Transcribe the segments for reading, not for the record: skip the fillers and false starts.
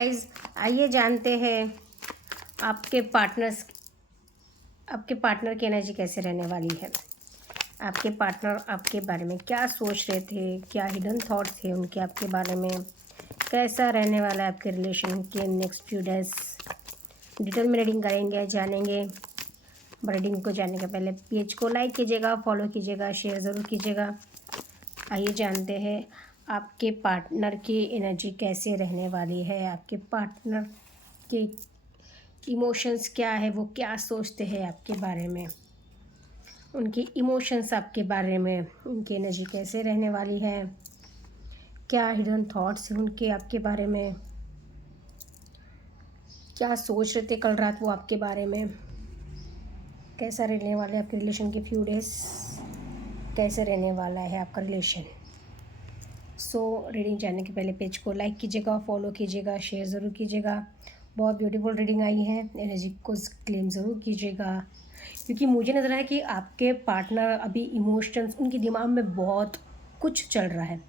Guys, आइए जानते हैं आपके पार्टनर की एनर्जी कैसे रहने वाली है। आपके पार्टनर आपके बारे में क्या सोच रहे थे, क्या हिडन थॉट्स थे उनके आपके बारे में, कैसा रहने वाला है आपके रिलेशन के नेक्स्ट फ्यू डेज। डिटेल में रीडिंग करेंगे, जानेंगे। रीडिंग को जानने के पहले पेज को लाइक कीजिएगा, फॉलो कीजिएगा, शेयर ज़रूर कीजिएगा। आइए जानते हैं आपके पार्टनर की एनर्जी कैसे रहने वाली है। आपके पार्टनर के इमोशंस क्या है, वो क्या सोचते हैं आपके बारे में, उनकी इमोशंस आपके बारे में, उनकी एनर्जी कैसे रहने वाली है, क्या हिडन थॉट्स हैं उनके आपके बारे में, क्या सोच रहे थे कल रात वो आपके बारे में, कैसा रहने वाले आपके रिलेशन के फ्यू डेज, कैसे रहने वाला है आपका रिलेशन। रीडिंग जानने के पहले पेज को लाइक कीजिएगा, फॉलो कीजिएगा, शेयर ज़रूर कीजिएगा। बहुत ब्यूटीफुल रीडिंग आई है, एनर्जी को क्लेम ज़रूर कीजिएगा, क्योंकि मुझे नज़र आया कि आपके पार्टनर अभी इमोशंस उनके दिमाग में बहुत कुछ चल रहा है,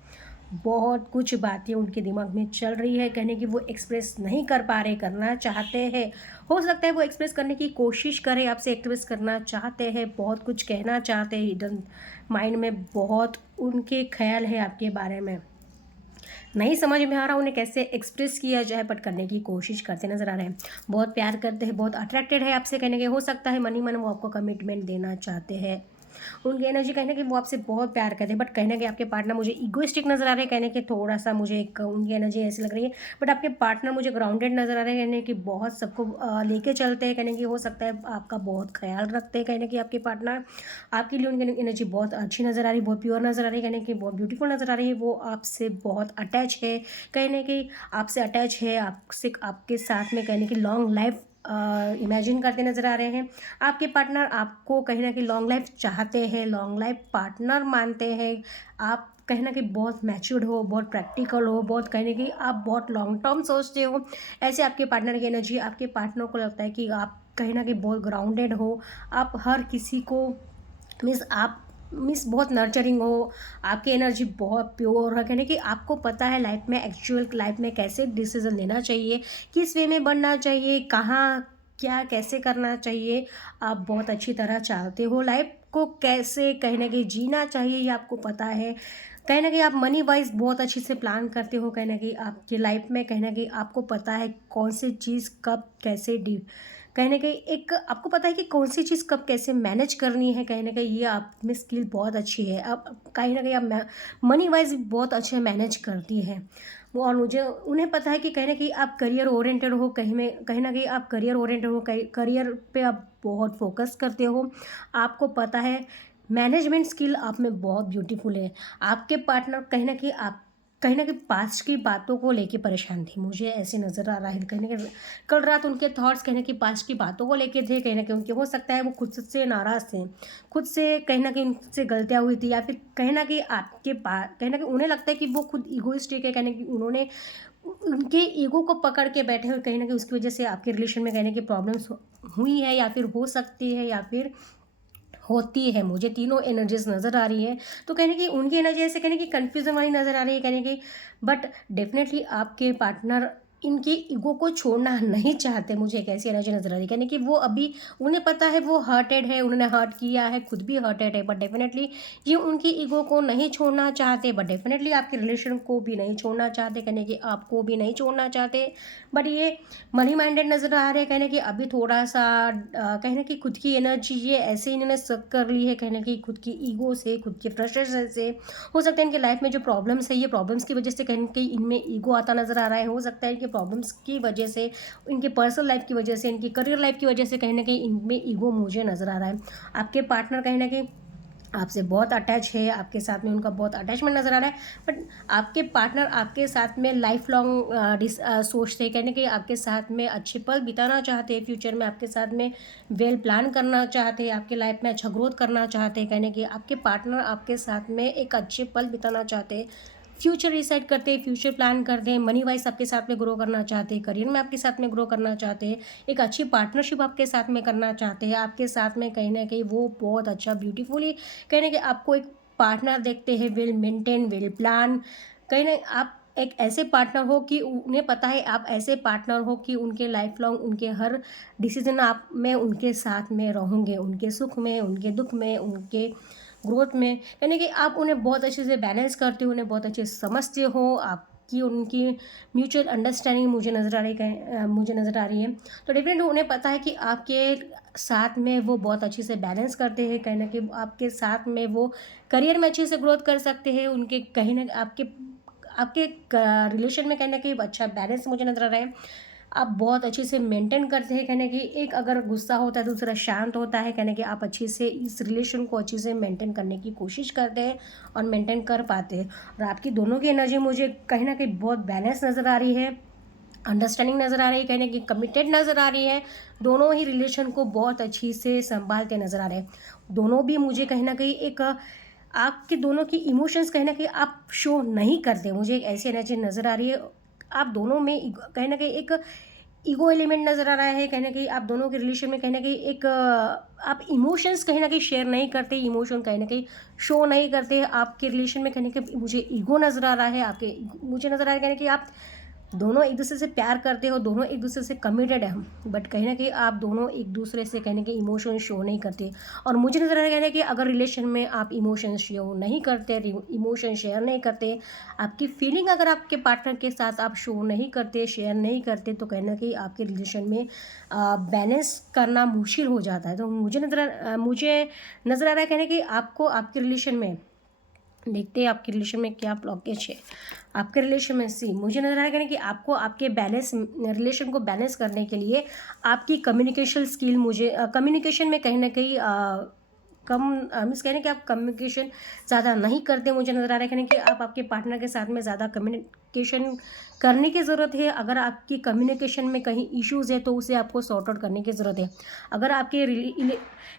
बहुत कुछ बातें उनके दिमाग में चल रही है, कहने की वो एक्सप्रेस नहीं कर पा रहे, करना चाहते हैं। हो सकता है वो एक्सप्रेस करने की कोशिश करें, आपसे एक्सप्रेस करना चाहते हैं, बहुत कुछ कहना चाहते हैं। हिडन माइंड में बहुत उनके ख्याल है आपके बारे में, नहीं समझ में आ रहा उन्हें कैसे एक्सप्रेस किया जाए, बट करने की कोशिश करते नजर आ रहे हैं। बहुत प्यार करते हैं, बहुत अट्रैक्टेड है आपसे, कहने के हो सकता है मनी मन वो आपको कमिटमेंट देना चाहते हैं। उनकी एनर्जी कहने की वो आपसे बहुत प्यार करते हैं, बट कहने के आपके पार्टनर मुझे इगोइस्टिक नजर आ रहे हैं, कहने के थोड़ा सा मुझे एक उनकी एनर्जी ऐसी लग रही है। बट आपके पार्टनर मुझे ग्राउंडेड नजर आ रहे हैं, कहने की बहुत सबको लेके चलते हैं, कहने की हो सकता है आपका बहुत ख्याल रखते हैं। कहने की आपके पार्टनर आपके लिए उनकी एनर्जी बहुत अच्छी नज़र आ रही है, बहुत प्योर नज़र आ रही है, कहने की बहुत ब्यूटीफुल नज़र आ रही है। वो आपसे बहुत अटैच है, कहने की आपसे अटैच है, आपसे आपके साथ में कहने की लॉन्ग लाइफ इमेजिन करते नज़र आ रहे हैं। आपके पार्टनर आपको कहीं ना कहीं लॉन्ग लाइफ चाहते हैं, लॉन्ग लाइफ पार्टनर मानते हैं। आप कहना कि बहुत मैच्योर्ड हो, बहुत प्रैक्टिकल हो, बहुत कहने की आप बहुत लॉन्ग टर्म सोचते हो। ऐसे आपके पार्टनर की एनर्जी, आपके पार्टनर को लगता है कि आप कहीं ना कहीं बहुत ग्राउंडेड हो, आप हर किसी को मीन्स बहुत नर्चरिंग हो, आपकी एनर्जी बहुत प्योर है, कहने कि आपको पता है लाइफ में, एक्चुअल लाइफ में कैसे डिसीजन लेना चाहिए, किस वे में बढ़ना चाहिए, कहाँ क्या कैसे करना चाहिए। आप बहुत अच्छी तरह चाहते हो लाइफ को कैसे कहने कि जीना चाहिए, ये आपको पता है। कहना कि आप मनी वाइज बहुत अच्छी से प्लान करते हो, कहना कि आपकी लाइफ में कहना कि आपको पता है कौन सी चीज़ कब कैसे कहने के एक आपको पता है कि कौन सी चीज़ कब कैसे मैनेज करनी है, कहने का ये आप में स्किल बहुत अच्छी है। आप कहीं ना कहीं आप मनी वाइज बहुत अच्छे मैनेज करती है वो, और मुझे उन्हें पता है कि कहीं ना कहीं आप करियर ओरिएंटेड हो, कहीं ना कहीं आप करियर ओरिएंटेड हो, करियर पे आप बहुत फोकस करते हो। आपको पता है मैनेजमेंट स्किल आप में बहुत ब्यूटीफुल है। आपके पार्टनर कहीं ना कहीं पास्ट की बातों को लेके परेशान थी, मुझे ऐसे नज़र आ रहा है। कहीं ना कहीं कल रात उनके थॉट्स कहने की पास्ट की बातों को लेके थे, कहीं ना कहीं उनके हो सकता है वो खुद से नाराज़ थे, खुद से कहीं ना कहीं उनसे गलतियाँ हुई थी, या फिर कहीं ना कहीं आपके पास कहीं ना कहीं उन्हें लगता है कि वो खुद ईगोइस्टिक है, कहने की उन्होंने उनके ईगो को पकड़ के बैठे हुए, कहीं ना कहीं उसकी वजह से आपके रिलेशन में कहने की प्रॉब्लम्स हुई है, या फिर हो सकती है, या फिर होती है। मुझे तीनों एनर्जीज नज़र आ रही है, तो कहने की उनकी एनर्जी ऐसे कहने की कन्फ्यूजन वाली नज़र आ रही है, कहने की बट डेफिनेटली आपके पार्टनर इनकी ईगो को छोड़ना नहीं चाहते। मुझे एक ऐसी एनर्जी नज़र आ रही है, कहने कि वो अभी उन्हें पता है वो हर्टेड है, उन्होंने हर्ट किया है, खुद भी हर्टेड है, बट डेफिनेटली ये उनकी ईगो को नहीं छोड़ना चाहते, बट डेफिनेटली आपके रिलेशन को भी नहीं छोड़ना चाहते, कहने कि आपको भी नहीं छोड़ना चाहते। बट ये मनी माइंडेड नज़र आ रहे हैं, कहने कि अभी थोड़ा सा कहने की खुद की एनर्जी ये ऐसे इन्होंने सक कर ली है, कहने की खुद की ईगो से, खुद के फ्रस्ट्रेशन से। हो सकता है इनके लाइफ में जो प्रॉब्लम्स है, ये प्रॉब्लम्स की वजह से कहीं ना कहीं इनमें ईगो आता नज़र आ रहा है। हो सकता है इनके प्रॉब्लम्स की वजह से, इनके पर्सनल लाइफ की वजह से, इनकी करियर लाइफ की वजह से कहीं ना कहीं इनमें ईगो मुझे नज़र आ रहा है। आपके पार्टनर कहीं ना कहीं आपसे बहुत अटैच है, आपके साथ में उनका बहुत अटैचमेंट नज़र आ रहा है, बट आपके पार्टनर आपके साथ में लाइफ लॉन्ग सोचते हैं, कहने कि आपके साथ में अच्छे पल बिताना चाहते हैं, फ्यूचर में आपके साथ में वेल प्लान करना चाहते हैं, आपके लाइफ में अच्छा ग्रोथ करना चाहते हैं, कहने कि आपके पार्टनर आपके साथ में एक अच्छे पल बिताना चाहते हैं, फ्यूचर डिसाइड करते हैं, फ्यूचर प्लान करते हैं, मनी वाइज आपके साथ में ग्रो करना चाहते हैं, करियर में आपके साथ में ग्रो करना चाहते हैं, एक अच्छी पार्टनरशिप आपके साथ में करना चाहते हैं। आपके साथ में कहीं ना कहीं वो बहुत अच्छा ब्यूटीफुली कहने कि आपको एक पार्टनर देखते हैं, विल मेंटेन, विल प्लान, कहीं ना आप एक ऐसे पार्टनर हो कि उन्हें पता है आप ऐसे पार्टनर हो कि उनके लाइफ लॉन्ग उनके हर डिसीजन आप में उनके साथ में रहोगे, उनके सुख में, उनके दुख में, उनके ग्रोथ में, यानी कि आप उन्हें बहुत अच्छे से बैलेंस करते हो, उन्हें बहुत अच्छे से समझते हो, आपकी उनकी म्यूचुअल अंडरस्टैंडिंग मुझे नज़र आ रही मुझे नज़र आ रही है। तो डेफिनेटली उन्हें पता है कि आपके साथ में वो बहुत अच्छे से बैलेंस करते हैं, कहीं ना कहीं आपके साथ में वो करियर में अच्छे से ग्रोथ कर सकते हैं, उनके कहीं ना आपके आपके रिलेशन में कहीं ना कहीं अच्छा बैलेंस मुझे नज़र आ रहा है। आप बहुत अच्छे से मेंटेन करते हैं, कहने कि एक अगर गुस्सा होता है दूसरा शांत होता है, कहने कि आप अच्छे से इस रिलेशन को अच्छे से मेंटेन करने की कोशिश करते हैं और मेंटेन कर पाते हैं। और आपकी दोनों की एनर्जी मुझे कहीं ना कहीं बहुत बैलेंस नज़र आ रही है, अंडरस्टैंडिंग नज़र आ रही है, कहने की कमिटेड नज़र आ रही है, दोनों ही रिलेशन को बहुत अच्छी से संभालते नज़र आ रहे हैं। दोनों भी मुझे कहीं ना कहीं एक आपके दोनों की इमोशंस कहीं ना कहीं आप शो नहीं करते, मुझे एक ऐसी एनर्जी नज़र आ रही है। आप दोनों में कहीं ना कहीं एक ईगो एलिमेंट नज़र आ रहा है, कहीं ना कहीं आप दोनों के रिलेशन में कहीं ना कहीं एक आप इमोशंस कहीं ना कहीं शेयर नहीं करते, इमोशन कहीं ना कहीं शो नहीं करते। आपके रिलेशन में कहीं ना कहीं मुझे ईगो नज़र आ रहा है, आपके मुझे नज़र आ रहा है कहीं ना कहीं आप दोनों एक दूसरे से प्यार करते हो, दोनों एक दूसरे से कमिटेड है, बट कहीं ना कहीं आप दोनों एक दूसरे से कहीं ना कहीं इमोशन शो नहीं करते। और मुझे नज़र आ रहा है कि अगर रिलेशन में आप इमोशन शो नहीं करते, इमोशन शेयर नहीं करते, आपकी फीलिंग अगर आपके पार्टनर के साथ आप शो नहीं करते, शेयर नहीं करते, तो कहीं ना कहीं आपके रिलेशन में बैलेंस करना मुश्किल हो जाता है। तो मुझे नज़र आ रहा है कहने कि आपको आपके रिलेशन में देखते हैं आपके रिलेशन में क्या ब्लॉकेज है। आपके रिलेशन में मुझे नज़र आ रहा है कि आपको आपके बैलेंस रिलेशन को बैलेंस करने के लिए आपकी कम्युनिकेशन स्किल मुझे कम्युनिकेशन में कहीं ना कहीं कम मीन्स कहने कि आप कम्युनिकेशन ज़्यादा नहीं करते, मुझे नज़र आ रहा है कहने कि आप आपके पार्टनर के साथ में ज़्यादा कम्युनिकेशन करने की ज़रूरत है। अगर आपकी कम्युनिकेशन में कहीं इश्यूज़ है तो उसे आपको सॉर्ट आउट करने की ज़रूरत है। अगर आपके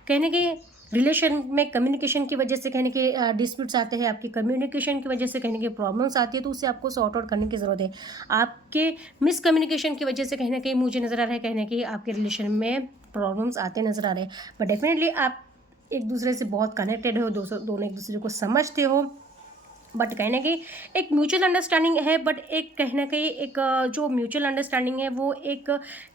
कहने के रिलेशन में कम्युनिकेशन की वजह से कहने के डिस्प्यूट्स आते हैं, आपकी कम्युनिकेशन की वजह से कहने के प्रॉब्लम्स आती है, तो उसे आपको सॉर्ट आउट करने की ज़रूरत है। आपके मिसकम्युनिकेशन की वजह से कहीं ना कहीं मुझे नज़र आ रहा है कहने कि आपके रिलेशन में प्रॉब्लम्स आते नज़र आ रहे हैं, बट डेफिनेटली आप एक दूसरे से बहुत कनेक्टेड हो, दोनों एक दूसरे को समझते हो, बट कहीं ना कहीं एक म्यूचुअल अंडरस्टैंडिंग है। बट एक कहीं ना कहीं एक जो म्यूचुअल अंडरस्टैंडिंग है वो एक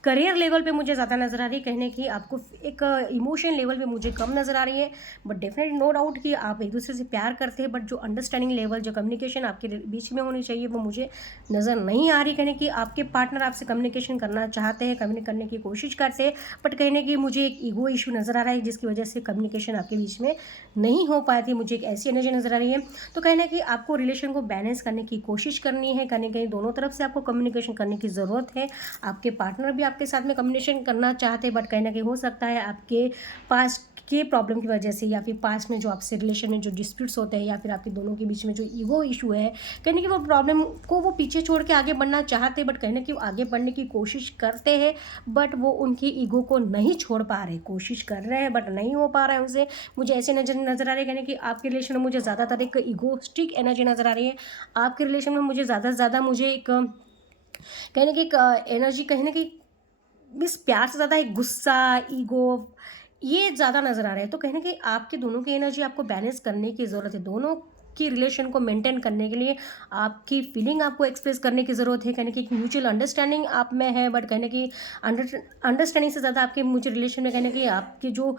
करियर लेवल पे मुझे ज़्यादा नज़र आ रही है, कहने की आपको एक इमोशन लेवल पे मुझे कम नज़र आ रही है। बट डेफिनेटली नो डाउट कि आप एक दूसरे से प्यार करते हैं, बट जो अंडरस्टैंडिंग लेवल, जो कम्युनिकेशन आपके बीच में होनी चाहिए वो मुझे नज़र नहीं आ रही। कहने की आपके पार्टनर आपसे कम्युनिकेशन करना चाहते हैं, कम्युनिकेट करने की कोशिश करते हैं, बट कहने की मुझे एक ईगो इशू नज़र आ रहा है जिसकी वजह से कम्युनिकेशन आपके बीच में नहीं हो पाती। मुझे एक ऐसी एनर्जी नज़र आ रही है। तो कहना कि आपको रिलेशन को बैलेंस करने की कोशिश करनी है, कहीं कहीं दोनों तरफ से आपको कम्युनिकेशन करने की ज़रूरत है। आपके पार्टनर भी आपके साथ में कम्युनिकेशन करना चाहते हैं, बट कहीं ना कहीं हो सकता है आपके पास के प्रॉब्लम की वजह से या फिर पास में जो आपसे रिलेशन में जो डिस्प्यूट्स होते हैं या फिर आपके दोनों के बीच में जो ईगो इशू है, कहीं कि वो प्रॉब्लम को वो पीछे छोड़ के आगे बढ़ना चाहते हैं, बट कहीं ना कि वो आगे बढ़ने की कोशिश करते हैं, बट वो उनकी ईगो को नहीं छोड़ पा रहे, कोशिश कर रहे हैं बट नहीं हो पा रहा है उनसे। मुझे ऐसे नज़र आ रही है कहने कि आपके रिलेशन में मुझे ज़्यादातर एक ईगोस्टिक एनर्जी नज़र आ रही है। आपके रिलेशन में मुझे ज़्यादा से ज़्यादा मुझे एक कहने की एक एनर्जी कहीं ना कहीं मिस प्यार से ज़्यादा एक गुस्सा, ईगो, ये ज़्यादा नज़र आ रहा है। तो कहीं ना कहीं आपके दोनों की एनर्जी आपको बैलेंस करने की ज़रूरत है। दोनों की रिलेशन को मेंटेन करने के लिए आपकी फीलिंग आपको एक्सप्रेस करने की ज़रूरत है, कहने की एक म्यूचुअल अंडरस्टैंडिंग आप में है, बट कहने की अंडरस्टैंडिंग से ज़्यादा आपके मुझे रिलेशन में कहने की आपकी जो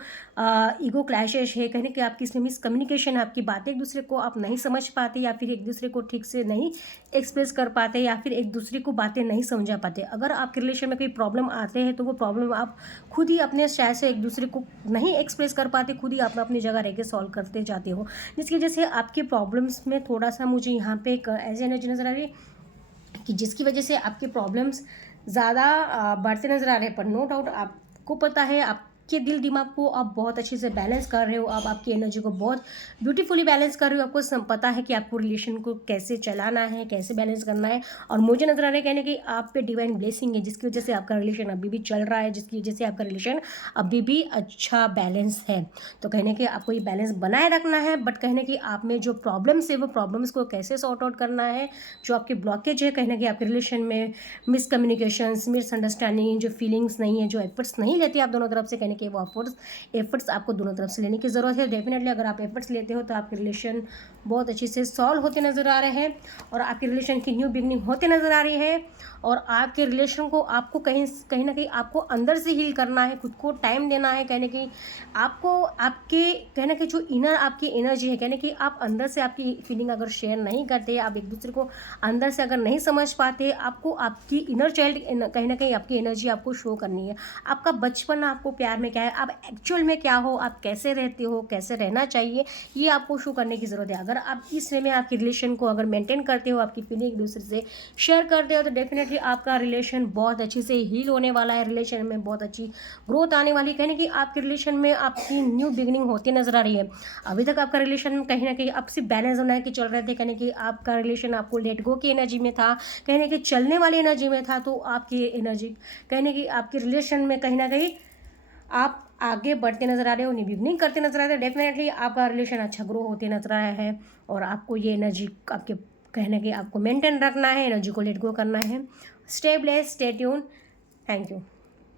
ईगो क्लैशेस है, कहने की आपकी इसमें मिसकम्युनिकेशन है, आपकी बातें एक दूसरे को आप नहीं समझ पाते या फिर एक दूसरे को ठीक से नहीं एक्सप्रेस कर पाते या फिर एक दूसरे को बातें नहीं समझा पाते। अगर आपके रिलेशन में कोई प्रॉब्लम आते हैं तो वो प्रॉब्लम आप खुद ही अपने शायद से एक दूसरे को नहीं एक्सप्रेस कर पाते, खुद ही आप अपनी जगह रह के सॉल्व करते जाते हो, जिसकी वजह से आपके प्रॉब्लम्स में थोड़ा सा मुझे यहाँ पे एक ऐसी एनर्जी नज़र आ रही है कि जिसकी वजह से आपके प्रॉब्लम्स ज़्यादा बढ़ते नज़र आ रहे हैं। पर नो डाउट आपको पता है आपके दिल दिमाग को आप बहुत अच्छे से बैलेंस कर रहे हो, आप आपकी एनर्जी को बहुत ब्यूटीफुली बैलेंस कर रहे हो। आपको पता है कि आपको रिलेशन को कैसे चलाना है, कैसे बैलेंस करना है। और मुझे नज़र आ रहा है कहने कि आप पे डिवाइन ब्लेसिंग है जिसकी वजह से आपका रिलेशन अभी भी चल रहा है, जिसकी वजह से आपका रिलेशन अभी भी अच्छा बैलेंस है। तो कहने कि आपको ये बैलेंस बनाए रखना है, बट कहने कि आप में जो प्रॉब्लम्स है वो प्रॉब्लम्स को कैसे सॉर्ट आउट करना है, जो आपके ब्लॉकेज है कहने कि आपके रिलेशन में मिसकम्युनिकेशंस, मिसअंडरस्टैंडिंग, जो फीलिंग्स नहीं है, जो एफर्ट्स नहीं लेती आप दोनों तरफ से, कहने कि वो एफर्ट्स आपको दोनों तरफ से लेने की ज़रूरत है। डेफिनेटली अगर आप एफर्ट्स लेते हो तो आपके रिलेशन बहुत अच्छे से सॉल्व होते नज़र आ रहे हैं और आपके रिलेशन की न्यू बिगनिंग होते नज़र आ रही है। और आपके रिलेशन को आपको कहीं ना कहीं आपको अंदर से हील करना है, खुद को टाइम देना है। कहने की आपको आपके कहने की जो इनर आपकी एनर्जी है, कहने की आप अंदर से आपकी फीलिंग अगर शेयर नहीं करते, आप एक दूसरे को अंदर से अगर नहीं समझ पाते, आपको आपकी इनर चाइल्ड कहीं ना कहीं आपकी एनर्जी आपको शो करनी है। आपका बचपन आपको प्यार में क्या है, आप एक्चुअल में क्या हो, आप कैसे रहते हो, कैसे रहना चाहिए, ये आपको शो करने की ज़रूरत है। अगर आप इस वे में आपकी रिलेशन को अगर मेंटेन करते हो, आपकी फीलिंग एक दूसरे से शेयर करते हो, तो डेफिनेटली आपका रिलेशन बहुत अच्छे से हील होने वाला है। रिलेशन में बहुत अच्छी ग्रोथ आने वाली, कहने की आपके रिलेशन में आपकी न्यू बिगनिंग होती नज़र आ रही है। अभी तक आपका रिलेशन कहीं ना कहीं आप सिर्फ बैलेंस होना है कि चल रहे थे, कहने कि आपका रिलेशन आपको लेट गो की एनर्जी में था, कहने कि चलने वाली एनर्जी में था, तो आपकी एनर्जी कहने की आपके रिलेशन में कहीं ना कहीं आप आगे बढ़ते नज़र आ रहे हो, न्यू बिगनिंग करते नजर आ रहे हो। डेफिनेटली आपका रिलेशन अच्छा ग्रो होते नजर आया है और आपको ये एनर्जी आपके कहने की आपको मेंटेन रखना है, एनर्जी को लेट गो करना है। Stay blessed, stay tune. Thank you.